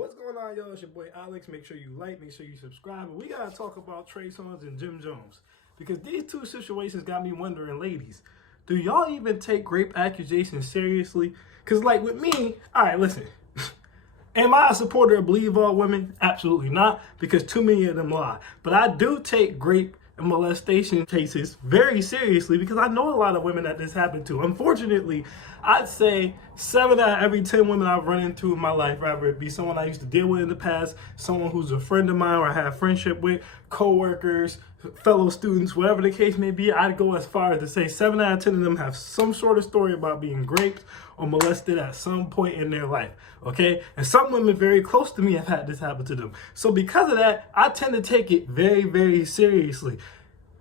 What's going on, y'all? It's your boy Alex. Make sure you like, make sure you subscribe. And we gotta talk about Trey Songz and Jim Jones, because these two situations got me wondering, ladies, do y'all even take rape accusations seriously? Because like with me, all right, listen, am I a supporter of believe all women? Absolutely not, because too many of them lie. But I do take rape and molestation cases very seriously, because I know a lot of women that this happened to. Unfortunately, I'd say 7 out of every 10 women I've run into in my life, rather it be someone I used to deal with in the past, someone who's a friend of mine or I have friendship with, co-workers, fellow students, whatever the case may be, I'd go as far as to say 7 out of 10 of them have some sort of story about being raped or molested at some point in their life, okay? And some women very close to me have had this happen to them. So because of that, I tend to take it very, very seriously.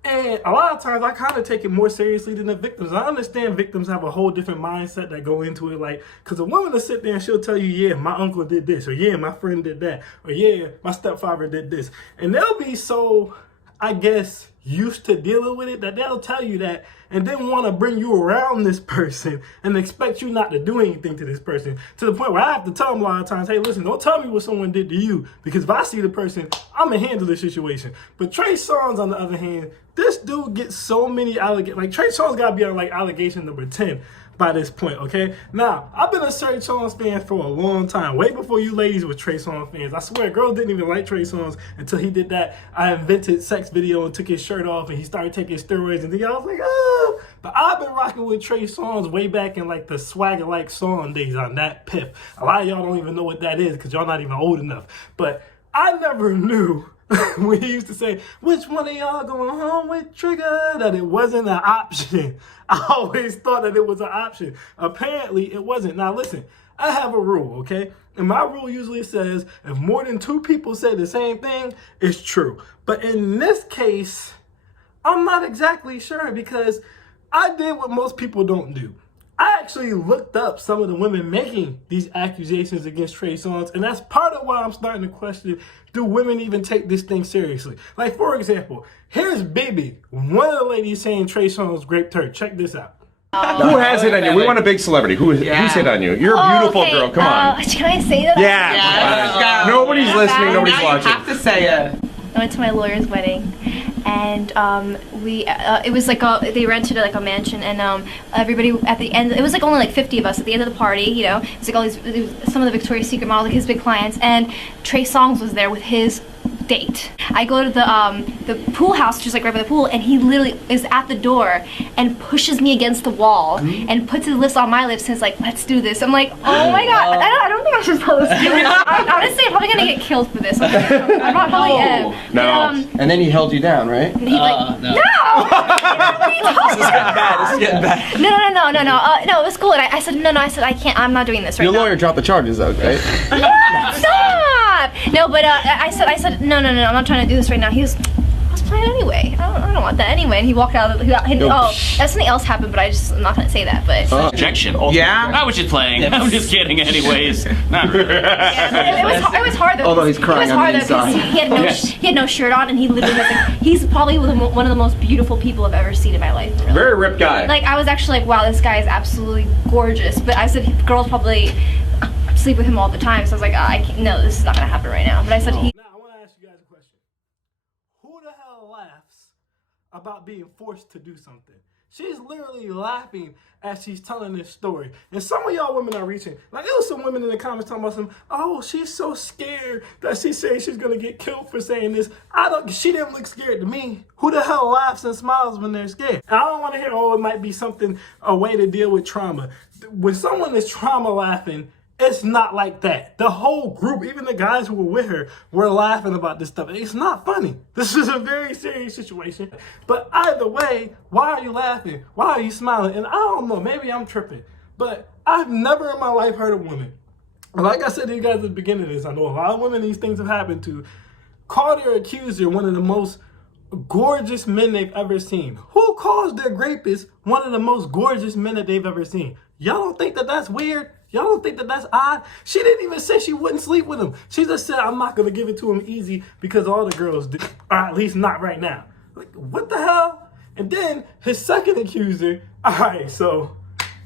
And a lot of times I kind of take it more seriously than the victims. I understand victims have a whole different mindset that go into it, like, because a woman will sit there and she'll tell you, yeah, my uncle did this, or yeah, my friend did that, or yeah, my stepfather did this. And they'll be so, I guess, used to dealing with it that they'll tell you that and then want to bring you around this person and expect you not to do anything to this person, to the point where I have to tell them a lot of times, hey, listen, don't tell me what someone did to you, because if I see the person, I'm going to handle the situation. But Trey Songz, on the other hand, this dude gets so many allegations. Like, Trey Songz got to be on, like, allegation number 10 by this point, okay? Now, I've been a Trey Songz fan for a long time, way before you ladies were Trey Songz fans. I swear, girls didn't even like Trey Songz until he did that I invented sex video and took his shirt off and he started taking steroids, and then y'all was like, oh. But I've been rocking with Trey Songz way back in like the Swagger Like Song days on that Piff. A lot of y'all don't even know what that is because y'all not even old enough. But I never knew when he used to say, which one of y'all going home with Trigger, that it wasn't an option. I always thought that it was an option. Apparently, it wasn't. Now, listen, I have a rule, okay? And my rule usually says if more than 2 people say the same thing, it's true. But in this case, I'm not exactly sure, because I did what most people don't do. I actually looked up some of the women making these accusations against Trey Songz, and that's part of why I'm starting to question, do women even take this thing seriously? Like, for example, here's Baby, one of the ladies saying Trey Songz raped her. Check this out. Who has it on you? We want a big celebrity. Who's it on you? You're a beautiful girl. Come on. Can I say that? Yeah. Nobody's listening. Nobody's watching. You have to say it. I went to my lawyer's wedding, and it was like they rented like a mansion, and everybody at the end, it was like only like 50 of us at the end of the party, you know. It was like all these, some of the Victoria's Secret models, like his big clients, and Trey Songz was there with his date. I go to the pool house, just like right by the pool, and he literally is at the door and pushes me against the wall and puts his lips on my lips and is like, let's do this. I'm like, oh my god, I don't think I'm supposed to. Honestly, I'm probably gonna get killed for this. I'm not probably am. No. And then he held you down, right? He's like, no! This is getting bad. This is getting bad. No, it was cool. And I said, no, I said, I can't, I'm not doing this right now. Your lawyer dropped the charges, though, right? Yeah, stop! No, but I said, no, I'm not trying to do this right now. He was, I was playing anyway. I don't want that anyway. And he walked out. That's something else happened, but I'm not gonna say that. But objection. Yeah. I was just playing. I'm just kidding. Anyways, not really. Yeah, it was hard though. Although he's crying on the inside. He had no shirt on, and he literally has like, he's probably one of the most beautiful people I've ever seen in my life. Really. Very ripped guy. Like, I was actually like, wow, this guy is absolutely gorgeous. But I said, girls probably sleep with him all the time. So I was like, I can't, no, this is not gonna happen right now. But I said he. Now, I want to ask you guys a question. Who the hell laughs about being forced to do something? She's literally laughing as she's telling this story. And some of y'all women are reaching. Like, there was some women in the comments talking about some, oh, she's so scared that she's saying she's going to get killed for saying this. She didn't look scared to me. Who the hell laughs and smiles when they're scared? And I don't want to hear, oh, it might be something, a way to deal with trauma. When someone is trauma laughing, it's not like that. The whole group, even the guys who were with her, were laughing about this stuff. It's not funny. This is a very serious situation. But either way, why are you laughing? Why are you smiling? And I don't know, maybe I'm tripping, but I've never in my life heard a woman, like I said to you guys at the beginning of this, I know a lot of women these things have happened to, call their accuser one of the most gorgeous men they've ever seen. Who calls their rapist one of the most gorgeous men that they've ever seen? Y'all don't think that that's weird? Y'all don't think that that's odd? She didn't even say she wouldn't sleep with him. She just said, I'm not going to give it to him easy because all the girls do, or at least not right now. Like, what the hell? And then his second accuser, all right, so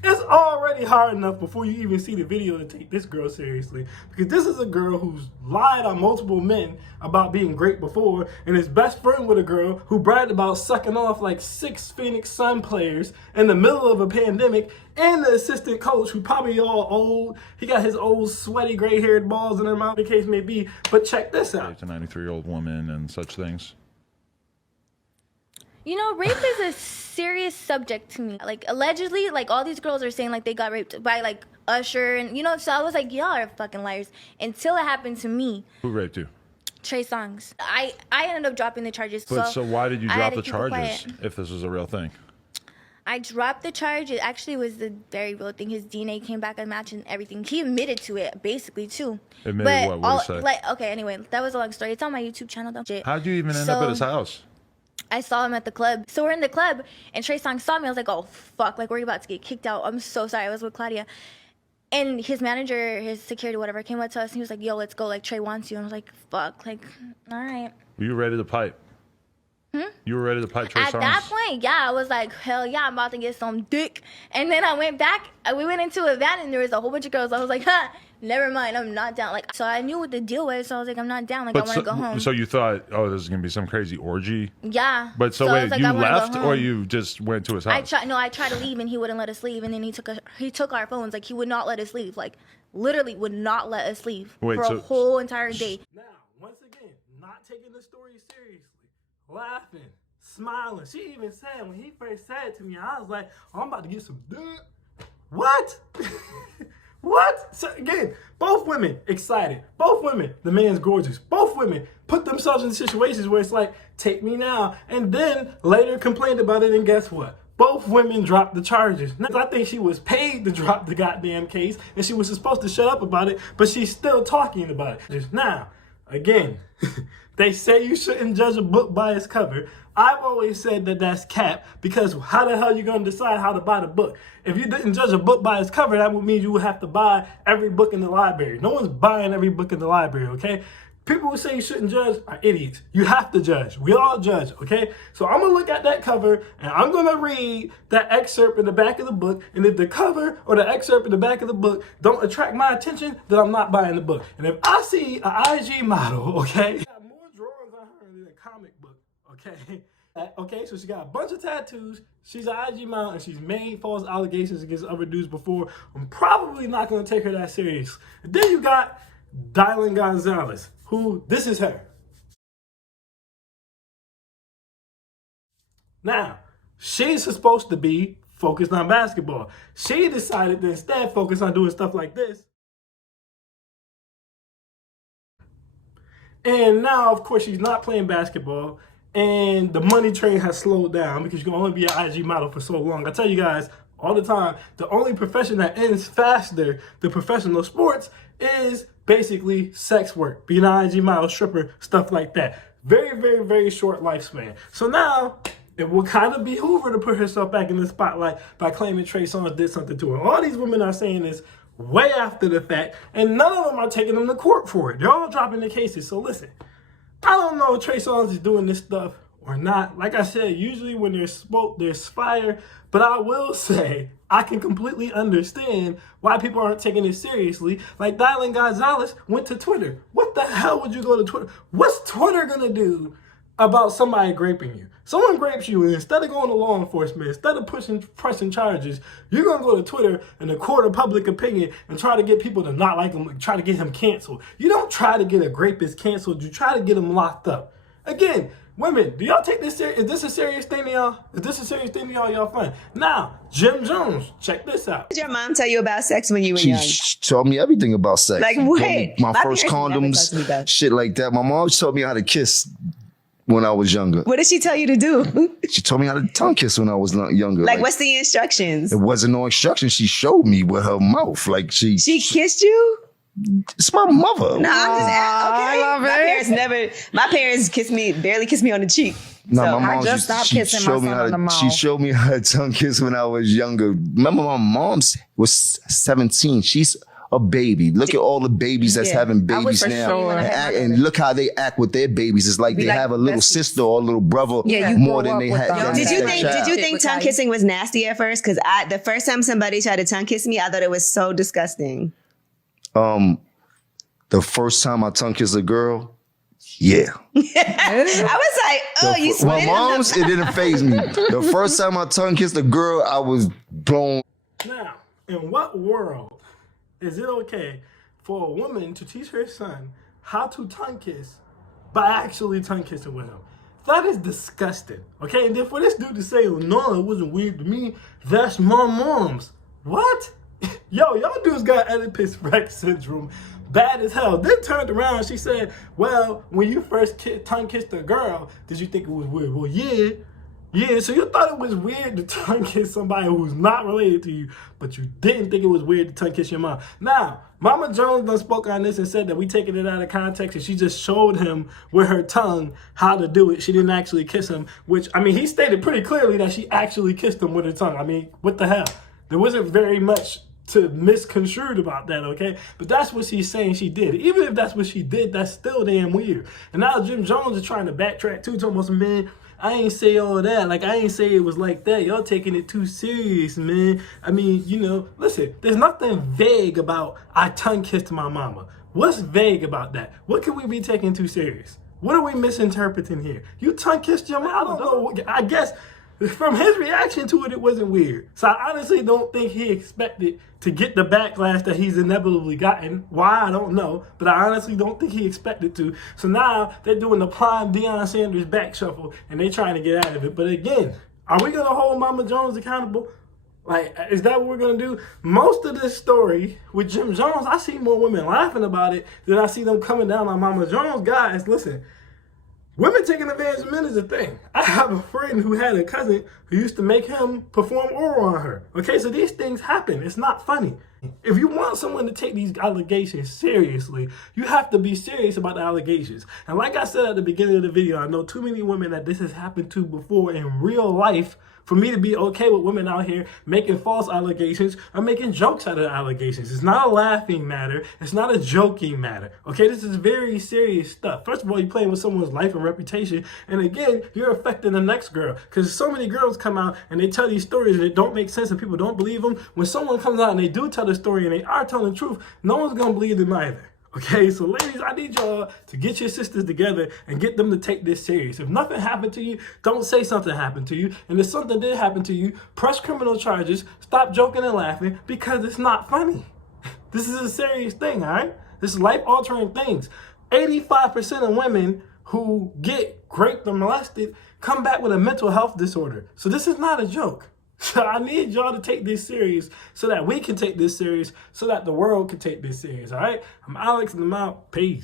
It's already hard enough before you even see the video to take this girl seriously. Because this is a girl who's lied on multiple men about being great before, and is best friend with a girl who bragged about sucking off like 6 Phoenix Sun players in the middle of a pandemic, and the assistant coach who probably all old. He got his old sweaty gray-haired balls in her mouth, the case may be. But check this out. A 93-year-old woman and such things. You know, rape is a serious subject to me. Like, allegedly, like, all these girls are saying, like, they got raped by, like, Usher. And, you know, so I was like, y'all are fucking liars. Until it happened to me. Who raped you? Trey Songz. I ended up dropping the charges. But so why did you drop the charges quiet. if this was a real thing? I dropped the charge. It actually was the very real thing. His DNA came back a match and everything. He admitted to it, basically, too. Admitted what? What did he say? Like, okay, anyway, that was a long story. It's on my YouTube channel, though. How'd you even end up at his house? I saw him at the club. So we're in the club, and Trey Songz saw me. I was like, oh, fuck, like, we're about to get kicked out. I'm so sorry. I was with Claudia. And his manager, his security, whatever, came up to us, and he was like, yo, let's go. Like, Trey wants you. And I was like, fuck, like, all right. Were you ready to pipe? You were ready to pipe Trey Songz? At that point, yeah, I was like, hell yeah, I'm about to get some dick. And then I went back, we went into a van, and there was a whole bunch of girls. I was like, huh, never mind, I'm not down. Like, so I knew what the deal was, so I was like, I'm not down. Like, I want to go home. So you thought, oh, this is going to be some crazy orgy? Yeah. But so wait, like, you left or you just went to his house? I tried to leave, and he wouldn't let us leave. And then he took our phones. Like, he would not let us leave. Like, literally would not let us leave for a whole entire day. Now, once again, not taking the story seriously, laughing, smiling. She even said, when he first said it to me, I was like, oh, I'm about to get some dick. What? What? So again, both women excited. Both women, the man's gorgeous. Both women put themselves in situations where it's like, take me now. And then later complained about it, and guess what? Both women dropped the charges. Now, I think she was paid to drop the goddamn case, and she was supposed to shut up about it, but she's still talking about it. Just now, again, they say you shouldn't judge a book by its cover. I've always said that that's cap, because how the hell are you going to decide how to buy the book? If you didn't judge a book by its cover, that would mean you would have to buy every book in the library. No one's buying every book in the library, okay? People who say you shouldn't judge are idiots. You have to judge. We all judge, okay? So I'm going to look at that cover, and I'm going to read that excerpt in the back of the book, and if the cover or the excerpt in the back of the book don't attract my attention, then I'm not buying the book. And if I see an IG model, okay, got more drawings on her than a comic book, okay? Okay, so she got a bunch of tattoos, she's an IG model, and she's made false allegations against other dudes before, I'm probably not going to take her that serious. And then you got Dylan Gonzalez, who, this is her. Now, she's supposed to be focused on basketball. She decided to instead focus on doing stuff like this. And now, of course, she's not playing basketball, and the money train has slowed down because you can only be an IG model for so long. I tell you guys all the time, the only profession that ends faster than professional sports is basically sex work, being an IG model, stripper, stuff like that. Very, very, very short lifespan. So now, it will kind of behoove her to put herself back in the spotlight by claiming Trey Songz did something to her. All these women are saying this way after the fact, and none of them are taking them to court for it. They're all dropping the cases. So listen, I don't know if Trey Songz is doing this stuff or not. Like I said, usually when there's smoke, there's fire. But I will say, I can completely understand why people aren't taking it seriously. Like Dylan Gonzalez went to Twitter. What the hell would you go to Twitter? What's Twitter gonna do about somebody graping you? Someone grapes you, and instead of going to law enforcement, instead of pressing charges, you're gonna go to Twitter and the court of public opinion and try to get people to not like him, try to get him canceled. You don't try to get a rapist canceled, you try to get him locked up. Again, women, do y'all take this serious? Is this a serious thing to y'all? Is this a serious thing to y'all? Y'all fun. Now, Jim Jones, check this out. What did your mom tell you about sex when you were young? She told me everything about sex. Like what? My first condoms, shit like that. My mom told me how to kiss when I was younger. What did she tell you to do? She told me how to tongue kiss when I was younger. Like what's the instructions? It wasn't no instructions. She showed me with her mouth. Like she kissed you? It's my mother. No, I'm just okay. My parents barely kissed me on the cheek. No, so my mom just stopped kissing my son on the mouth. She showed me how to tongue kiss when I was younger. Remember, my mom was 17. She's a baby. Look at all the babies that's having babies now. And look how they act with their babies. It's like they have a little sister or a little brother more than they had. Did you think tongue kissing was nasty at first? Because the first time somebody tried to tongue kiss me, I thought it was so disgusting. The first time I tongue kissed a girl, yeah. I was like, oh, you swear. My mom's, it didn't faze me. The first time I tongue kissed a girl, I was blown. Now, in what world is it okay for a woman to teach her son how to tongue kiss by actually tongue kissing with him? That is disgusting, okay? And then for this dude to say, oh, no, it wasn't weird to me, that's my mom's. What? Yo, y'all dudes got Oedipus Rex syndrome bad as hell. Then turned around and she said, well, when you first tongue kissed a girl, did you think it was weird? Well, yeah. Yeah, so you thought it was weird to tongue kiss somebody who's not related to you, but you didn't think it was weird to tongue kiss your mom. Now, Mama Jones done spoke on this and said that we taking it out of context and she just showed him with her tongue how to do it. She didn't actually kiss him, which, I mean, he stated pretty clearly that she actually kissed him with her tongue. I mean, what the hell? There wasn't very much to misconstrued about that, okay? But that's what she's saying she did. Even if that's what she did, that's still damn weird. And now Jim Jones is trying to backtrack too, talking about some, man, I ain't say all that. Like, I ain't say it was like that. Y'all taking it too serious, man. I mean, you know, listen, there's nothing vague about I tongue kissed my mama. What's vague about that? What can we be taking too serious? What are we misinterpreting here? You tongue kissed your mama? I don't know. I guess from his reaction to it, it wasn't weird. So I honestly don't think he expected to get the backlash that he's inevitably gotten. Why, I don't know. But I honestly don't think he expected to. So now they're doing the prime Deion Sanders back shuffle and they're trying to get out of it. But again, are we going to hold Mama Jones accountable? Like, is that what we're going to do? Most of this story with Jim Jones, I see more women laughing about it than I see them coming down on Mama Jones. Guys, listen. Women taking advantage of men is a thing. I have a friend who had a cousin who used to make him perform oral on her. Okay, so these things happen. It's not funny. If you want someone to take these allegations seriously, you have to be serious about the allegations. And like I said at the beginning of the video, I know too many women that this has happened to before in real life for me to be okay with women out here making false allegations or making jokes out of the allegations. It's not a laughing matter. It's not a joking matter. Okay, this is very serious stuff. First of all, you're playing with someone's life and reputation. And again, you're affecting the next girl. Because so many girls come out and they tell these stories and it don't make sense and people don't believe them. When someone comes out and they do tell the story and they are telling the truth, no one's going to believe them either. Okay, so ladies, I need y'all to get your sisters together and get them to take this serious. If nothing happened to you, don't say something happened to you. And if something did happen to you, press criminal charges, stop joking and laughing because it's not funny. This is a serious thing, all right? This is life-altering things. 85% of women who get raped or molested come back with a mental health disorder. So this is not a joke. So I need y'all to take this serious so that we can take this serious, so that the world can take this serious, all right? I'm Alex and I'm out. Peace.